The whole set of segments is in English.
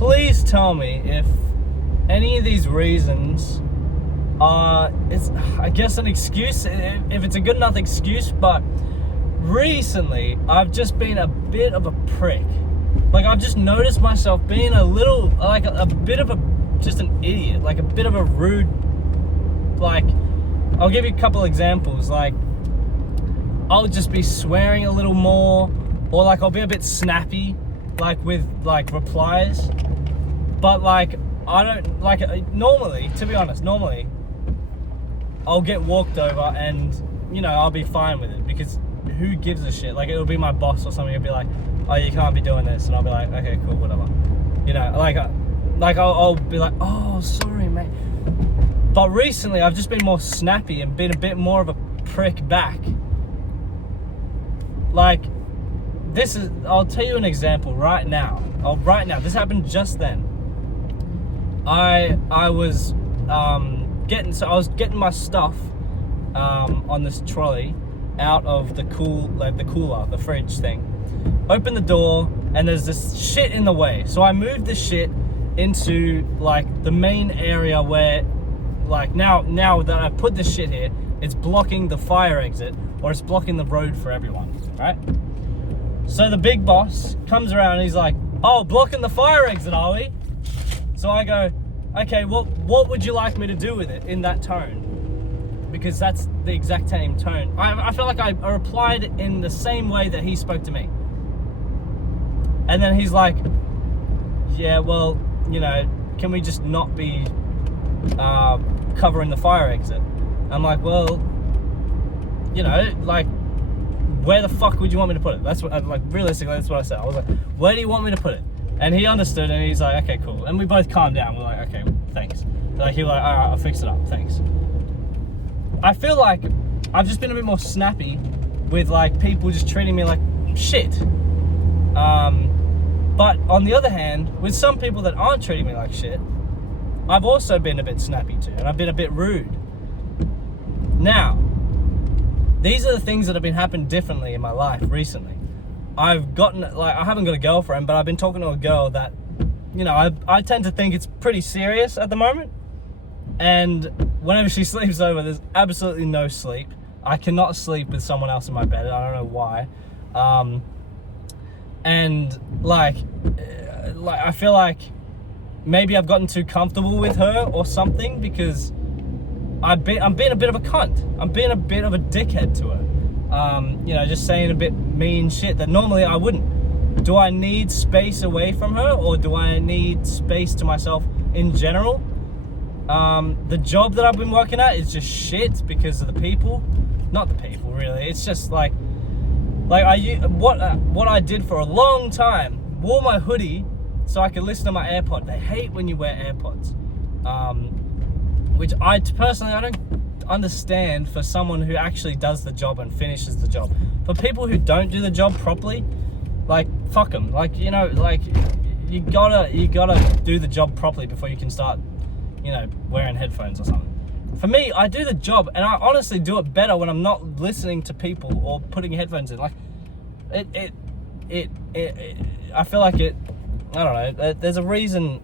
please tell me if any of these reasons are, it's, I guess, an excuse, if it's a good enough excuse. But recently, I've just been a bit of a prick. Like, I've just noticed myself being a little, like, a bit of just an idiot, like a bit of a rude, like, I'll give you a couple examples. Like, I'll just be swearing a little more, or like I'll be a bit snappy, like with like replies. But like, I don't, like, normally, to be honest, I'll get walked over and, you know, I'll be fine with it, because who gives a shit? Like, it'll be my boss or something, it'll be like, oh, you can't be doing this, and I'll be like, okay, cool, whatever. You know, like I'll be like, oh, sorry, mate. But recently, I've just been more snappy and been a bit more of a prick back. Like, this is, I'll tell you an example right now. This happened just then. I was getting my stuff on this trolley out of the cooler, the fridge thing. Open the door, and there's this shit in the way. So I moved the shit into like the main area where, like, now that I put this shit here, it's blocking the fire exit, or it's blocking the road for everyone, right? So the big boss comes around and he's like, oh, blocking the fire exit, are we? So I go, okay, what would you like me to do with it in that tone? Because that's the exact same tone. I feel like I replied in the same way that he spoke to me. And then he's like, yeah, well, you know, can we just not be covering the fire exit? I'm like, well, you know, like, where the fuck would you want me to put it? That's what, like, realistically, that's what I said. I was like, where do you want me to put it? And he understood, and he's like, okay, cool. And we both calmed down. We're like, okay, thanks. Like, he was like, all right, I'll fix it up, thanks. I feel like I've just been a bit more snappy with, like, people just treating me like shit. But on the other hand, with some people that aren't treating me like shit, I've also been a bit snappy too, and I've been a bit rude. Now, these are the things that have been happening differently in my life recently. I've gotten, like, I haven't got a girlfriend, but I've been talking to a girl that, you know, I tend to think it's pretty serious at the moment. And whenever she sleeps over, there's absolutely no sleep. I cannot sleep with someone else in my bed. I don't know why. And like I feel like maybe I've gotten too comfortable with her or something, because I'm being a bit of a cunt. I'm being a bit of a dickhead to her. You know, just saying a bit mean shit that normally I wouldn't. Do I need space away from her, or do I need space to myself in general? The job that I've been working at is just shit because of the people. Not the people, really. It's just like what I did for a long time, wore my hoodie so I could listen to my AirPod. They hate when you wear AirPods, which I personally, I don't understand for someone who actually does the job and finishes the job. For people who don't do the job properly, like, fuck them. Like, you know, like, you gotta do the job properly before you can start, you know, wearing headphones or something. For me, I do the job, and I honestly do it better when I'm not listening to people or putting headphones in. Like, I feel like it, I don't know, there's a reason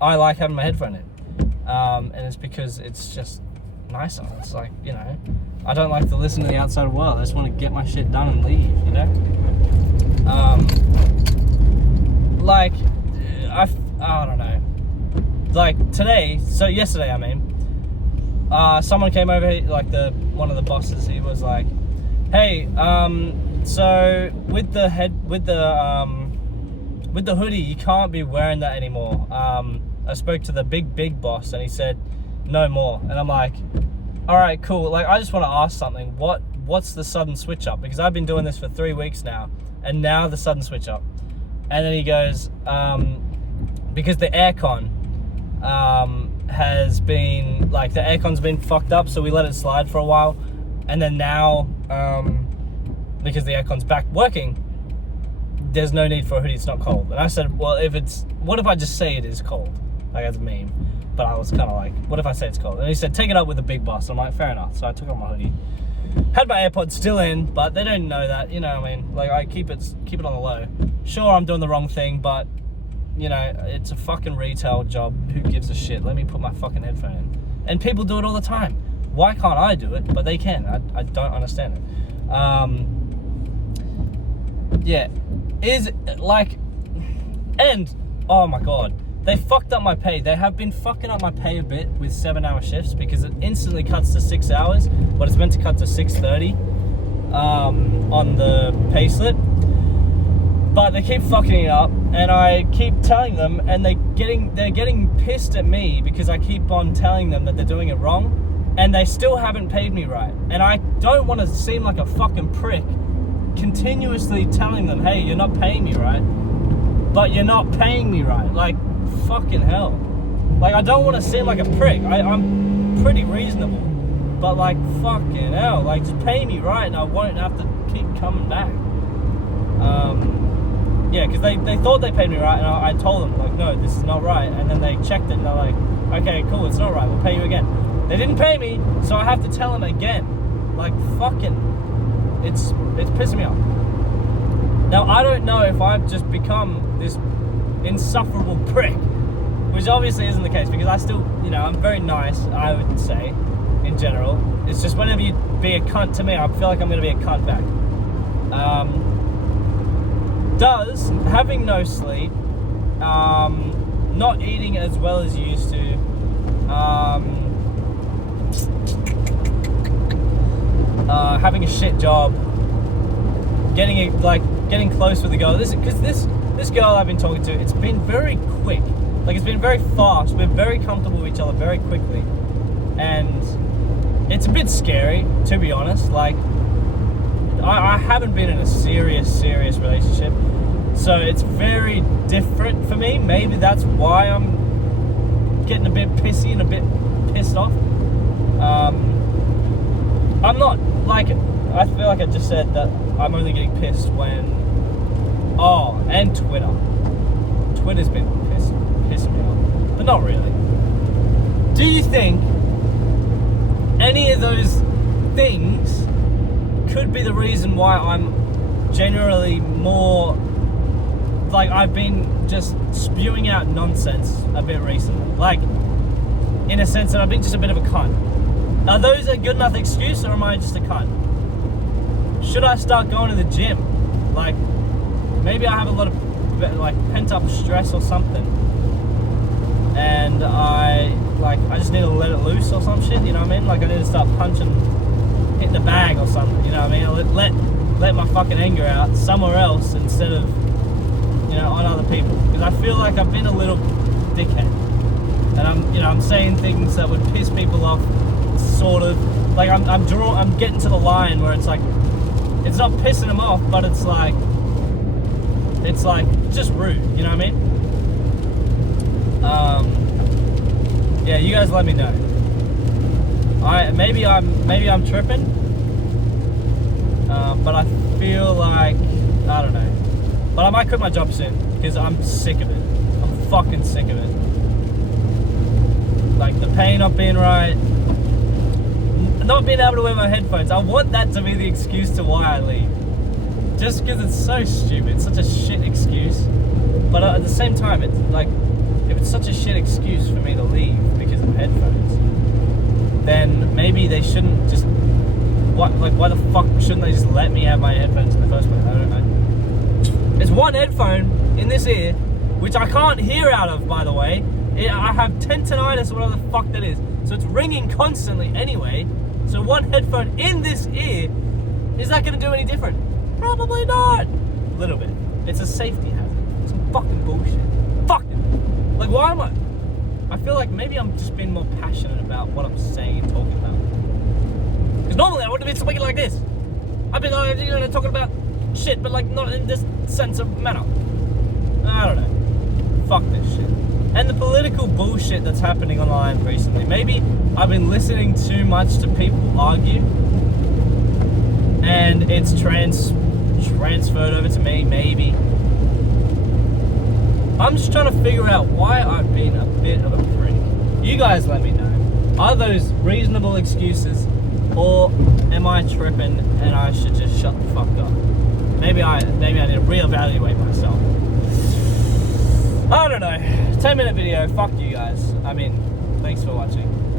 I like having my headphone in. And it's because it's just nicer. It's like, you know, I don't like to listen to the outside world. I just want to get my shit done and leave, you know? Like, I don't know. Like, yesterday, I mean, someone came over here, like one of the bosses. He was like, hey, so with the hoodie, you can't be wearing that anymore. I spoke to the big boss, and he said no more. And I'm like, all right, cool. Like, I just want to ask something. What's the sudden switch up? Because I've been doing this for 3 weeks now, and now the sudden switch up. And then he goes, because the aircon has been, like, the aircon's been fucked up, so we let it slide for a while, and then now, because the aircon's back working, there's no need for a hoodie, it's not cold. And I said, well, what if I just say it is cold? Like, as a meme. But I was kind of like, what if I say it's cold? And he said, take it up with the big boss. I'm like, fair enough. So I took off my hoodie. Had my AirPods still in, but they don't know that, you know what I mean? Like, I keep it on the low. Sure, I'm doing the wrong thing, but you know, it's a fucking retail job. Who gives a shit? Let me put my fucking headphone in. And people do it all the time. Why can't I do it? But they can. I don't understand it. Yeah. Is like, and oh my god, they fucked up my pay. They have been fucking up my pay a bit with 7-hour shifts because it instantly cuts to 6 hours, but it's meant to cut to 6:30 on the pay slip. But they keep fucking it up, and I keep telling them, and they're getting pissed at me because I keep on telling them that they're doing it wrong, and they still haven't paid me right. And I don't want to seem like a fucking prick, continuously telling them, hey, you're not paying me right, but you're not paying me right. Like, fucking hell. Like, I don't want to seem like a prick. I'm pretty reasonable, but like, fucking hell. Like, just pay me right, and I won't have to keep coming back. Yeah, because they thought they paid me right, and I told them, like, no, this is not right. And then they checked it, and they're like, okay, cool, it's not right, we'll pay you again. They didn't pay me, so I have to tell them again. Like, fucking, it's pissing me off. Now, I don't know if I've just become this insufferable prick, which obviously isn't the case, because I still, you know, I'm very nice, I would say, in general. It's just whenever you be a cunt to me, I feel like I'm going to be a cunt back. Does having no sleep, not eating as well as you used to, having a shit job, getting close with the girl. This girl I've been talking to, it's been very quick. Like, it's been very fast. We're very comfortable with each other very quickly, and it's a bit scary, to be honest. Like, I haven't been in a serious relationship, so it's very different for me. Maybe that's why I'm getting a bit pissy and a bit pissed off. I'm not, like, I feel like I just said that I'm only getting pissed when, and Twitter's been pissing me off, but not really. Do you think any of those things could be the reason why I'm generally more, like, I've been just spewing out nonsense a bit recently, like, in a sense that I've been just a bit of a cunt? Are those a good enough excuse, or am I just a cunt? Should I start going to the gym? Like, maybe I have a lot of, like, pent up stress or something, and I just need to let it loose or some shit, you know what I mean? Like, I need to start hitting the bag or something, you know what I mean? I'll let my fucking anger out somewhere else instead of, you know, on other people, because I feel like I've been a little dickhead, and I'm saying things that would piss people off, sort of. Like, I'm getting to the line where it's like, it's not pissing them off, but it's like just rude, you know what I mean? Yeah, you guys let me know. Maybe I'm tripping, but I feel like, I don't know. But I might quit my job soon, because I'm sick of it. I'm fucking sick of it. Like, the pay not being right, not being able to wear my headphones. I want that to be the excuse to why I leave. Just because it's so stupid. It's such a shit excuse. But at the same time, it's like, if it's such a shit excuse for me to leave because of headphones, then maybe they shouldn't just, why the fuck shouldn't they just let me have my headphones in the first place? I don't know. There's one headphone in this ear, which I can't hear out of, by the way. I have tendinitis or whatever the fuck that is. So it's ringing constantly anyway. So one headphone in this ear, is that going to do any different? Probably not. A little bit. It's a safety hazard. Some fucking bullshit. Fucking. Like, why am I feel like maybe I'm just being more passionate about what I'm saying and talking about. Because normally I wouldn't have been speaking like this. I've been talking about shit, but like not in this sense of manner. I don't know. Fuck this shit. And the political bullshit that's happening online recently. Maybe I've been listening too much to people argue, and it's transferred over to me, maybe. I'm just trying to figure out why I've been a bit of a prick. You guys let me know. Are those reasonable excuses, or am I tripping and I should just shut the fuck up? Maybe I need to reevaluate myself. I don't know. 10-minute video. Fuck you guys. I mean, thanks for watching.